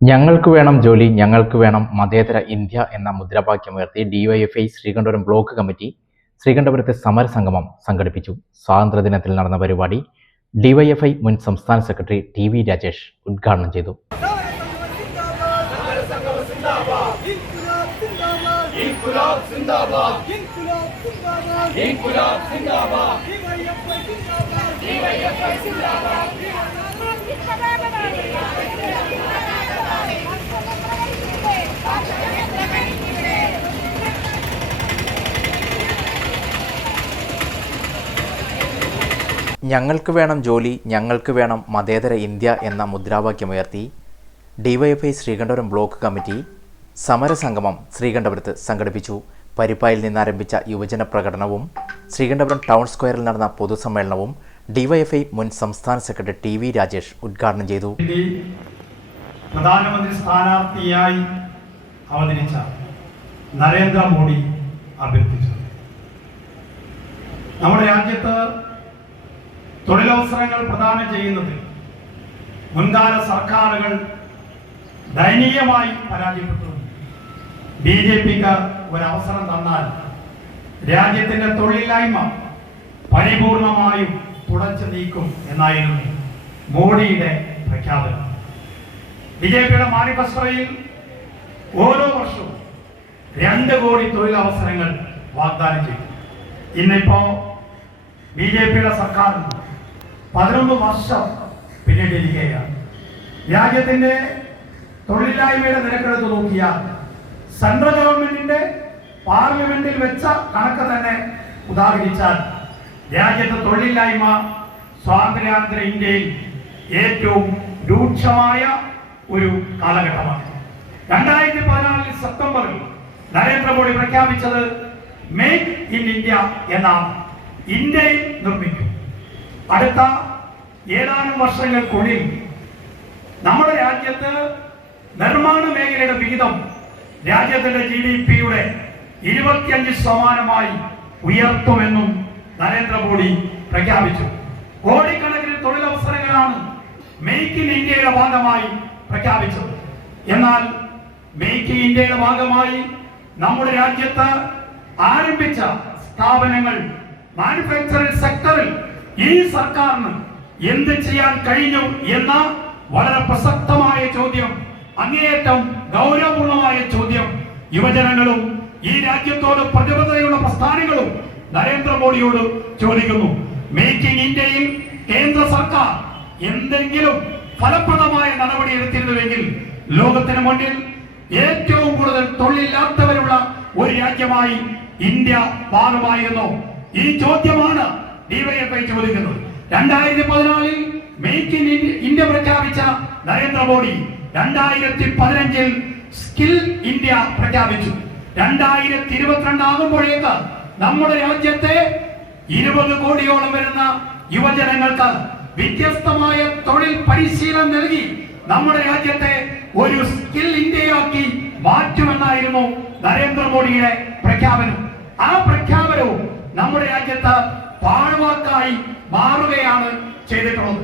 ഞങ്ങൾക്ക് വേണം ജോലി ഞങ്ങൾക്ക് വേണം മതേതര ഇന്ത്യ എന്ന മുദ്രാവാക്യം ഉയർത്തി ഡിവൈഎഫ്ഐ ശ്രീകണ്ഠപുരം ബ്ലോക്ക് കമ്മിറ്റി ശ്രീകണ്ഠപുരത്തെ സമരസംഗമം സംഘടിപ്പിച്ചു. സ്വാതന്ത്ര്യദിനത്തിൽ നടന്ന പരിപാടി ഡിവൈഎഫ്ഐ മുൻ സംസ്ഥാന സെക്രട്ടറി ടി വി രാജേഷ് ഉദ്ഘാടനം ചെയ്തു. ഞങ്ങൾക്ക് വേണം ജോലി ഞങ്ങൾക്ക് വേണം മതേതര ഇന്ത്യ എന്ന മുദ്രാവാക്യമുയർത്തി ഡിവൈഎഫ്ഐ ശ്രീകണ്ഠപുരം ബ്ലോക്ക് കമ്മിറ്റി സമരസംഗമം ശ്രീകണ്ഠപുരത്ത് സംഘടിപ്പിച്ചു. പരിപ്പായിൽ നിന്നാരംഭിച്ച യുവജന പ്രകടനവും ശ്രീകണ്ഠപുരം ടൗൺ സ്ക്വയറിൽ നടന്ന പൊതുസമ്മേളനവും ഡിവൈഎഫ്ഐ മുൻ സംസ്ഥാന സെക്രട്ടറി ടി വി രാജേഷ് ഉദ്ഘാടനം ചെയ്തു. പ്രധാനമന്ത്രി സ്ഥാനാർത്ഥിയായി അവതരിച്ച നരേന്ദ്രമോദി അഭ്യർത്ഥിച്ചത് നമ്മുടെ രാജ്യത്ത് തൊഴിലവസരങ്ങൾ പ്രദാനം ചെയ്യുന്നതിൽ മുൻകാല സർക്കാരുകൾ ദയനീയമായി പരാജയപ്പെട്ടു ബി ജെ പിക്ക് ഒരവസരം തന്നാൽ രാജ്യത്തിന്റെ തൊഴിലില്ലായ്മ പരിപൂർണമായും തുടച്ചു നീക്കും എന്നായിരുന്നു മോഡിയുടെ പ്രഖ്യാപനം. ബി ജെ പിയുടെ മാനിഫെസ്റ്റോയിൽ ഓരോ വർഷവും രണ്ട് കോടി തൊഴിലവസരങ്ങൾ വാഗ്ദാനം ചെയ്തു. ഇന്നിപ്പോ ബി ജെ പിയുടെ സർക്കാർ പതിനൊന്ന് വർഷം പിന്നിട്ടിരിക്കുകയാണ് രാജ്യത്തിന്റെ തൊഴിലില്ലായ്മയുടെ നിരക്കെടുത്ത് നോക്കിയാൽ സെൻട്രൽ ഗവൺമെന്റിന്റെ പാർലമെന്റിൽ വെച്ച കണക്ക് തന്നെ ഉദാഹരിച്ചാൽ രാജ്യത്തെ തൊഴിലില്ലായ്മ സ്വാതന്ത്ര്യാനന്തര ഇന്ത്യയിൽ ഏറ്റവും രൂക്ഷമായ ഒരു കാലഘട്ടമാണ്. രണ്ടായിരത്തി പതിനാലിൽ സെപ്റ്റംബറിൽ നരേന്ദ്രമോദി പ്രഖ്യാപിച്ചത് മേക്ക് ഇൻ ഇന്ത്യ എന്ന ഇന്ത്യയിൽ നിർമ്മിക്കും. അടുത്ത ഏതാനും വർഷങ്ങൾക്കുള്ളിൽ നമ്മുടെ രാജ്യത്ത് നിർമ്മാണ മേഖലയുടെ വിഹിതം രാജ്യത്തിന്റെ ജി ഡി പിയുടെ ഇരുപത്തിയഞ്ച് ശതമാനമായി ഉയർത്തുമെന്നും നരേന്ദ്രമോദി പ്രഖ്യാപിച്ചു. കോടിക്കണക്കിന് തൊഴിലവസരങ്ങളാണ് മെയ്ക്ക് ഇൻ ഇന്ത്യയുടെ ഭാഗമായി പ്രഖ്യാപിച്ചത്. എന്നാൽ മെയ്ക്ക് ഇന്ത്യയുടെ ഭാഗമായി നമ്മുടെ രാജ്യത്ത് ആരംഭിച്ച സ്ഥാപനങ്ങൾ മാനുഫാക്ചറിംഗ് സെക്ടറിൽ ഈ സർക്കാരിന് എന്ത് ചെയ്യാൻ കഴിഞ്ഞു എന്ന വളരെ പ്രസക്തമായ ചോദ്യം അങ്ങേയറ്റം ഗൗരവപൂർണമായ ചോദ്യം യുവജനങ്ങളും ഈ രാജ്യത്തോട് പ്രതിബദ്ധതയുള്ള പ്രസ്ഥാനങ്ങളും നരേന്ദ്രമോദിയോട് ചോദിക്കുന്നു. മേക്കിംഗ് ഇന്ത്യയിൽ കേന്ദ്ര സർക്കാർ എന്തെങ്കിലും ഫലപ്രദമായ നടപടി എടുത്തിരുന്നുവെങ്കിൽ ലോകത്തിന് മുന്നിൽ ഏറ്റവും കൂടുതൽ തൊഴിലില്ലാത്തവരുള്ള ഒരു രാജ്യമായി ഇന്ത്യ മാറുമായിരുന്നു. ഈ ചോദ്യമാണ് ഡിവൈഎഫ്ഐ ചോദിക്കുന്നത് രണ്ടായിരത്തി പതിനാലിൽ മേക്ക് ഇൻ ഇന്ത്യ പ്രഖ്യാപിച്ച നരേന്ദ്രമോദി രണ്ടായിരത്തി പതിനഞ്ചിൽ സ്കിൽ ഇന്ത്യ പ്രഖ്യാപിച്ചു. രണ്ടായിരത്തി ഇരുപത്തിരണ്ട് ആകുമ്പോഴേക്ക് നമ്മുടെ രാജ്യത്തെ ഇരുപത് കോടിയോളം വരുന്ന യുവജനങ്ങൾക്ക് വ്യത്യസ്തമായ തൊഴിൽ പരിശീലനം നൽകി നമ്മുടെ രാജ്യത്തെ ഒരു സ്കിൽ ഇന്ത്യയാക്കി മാറ്റുമെന്നായിരുന്നു നരേന്ദ്രമോദിയുടെ പ്രഖ്യാപനം. ആ പ്രഖ്യാപനവും നമ്മുടെ രാജ്യത്ത് പാഴ്വാക്കായി മാറുകയാണ് ചെയ്തിട്ടുള്ളത്.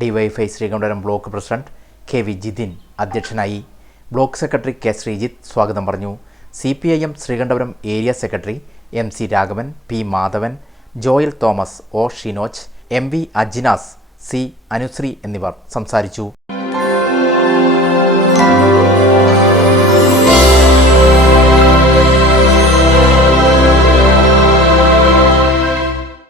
DYFI Sreekandapuram block president K V Jithin അധ്യക്ഷനായി ബ്ലോക്ക് സെക്രട്ടറി കെ ശ്രീജിത്ത് സ്വാഗതം പറഞ്ഞു. C P I M Sreekandapuram area secretary M C Raghavan P Madhavan Joel Thomas O Shinoj M V Ajinas C Anusree എന്നിവർ സംസാരിച്ചു.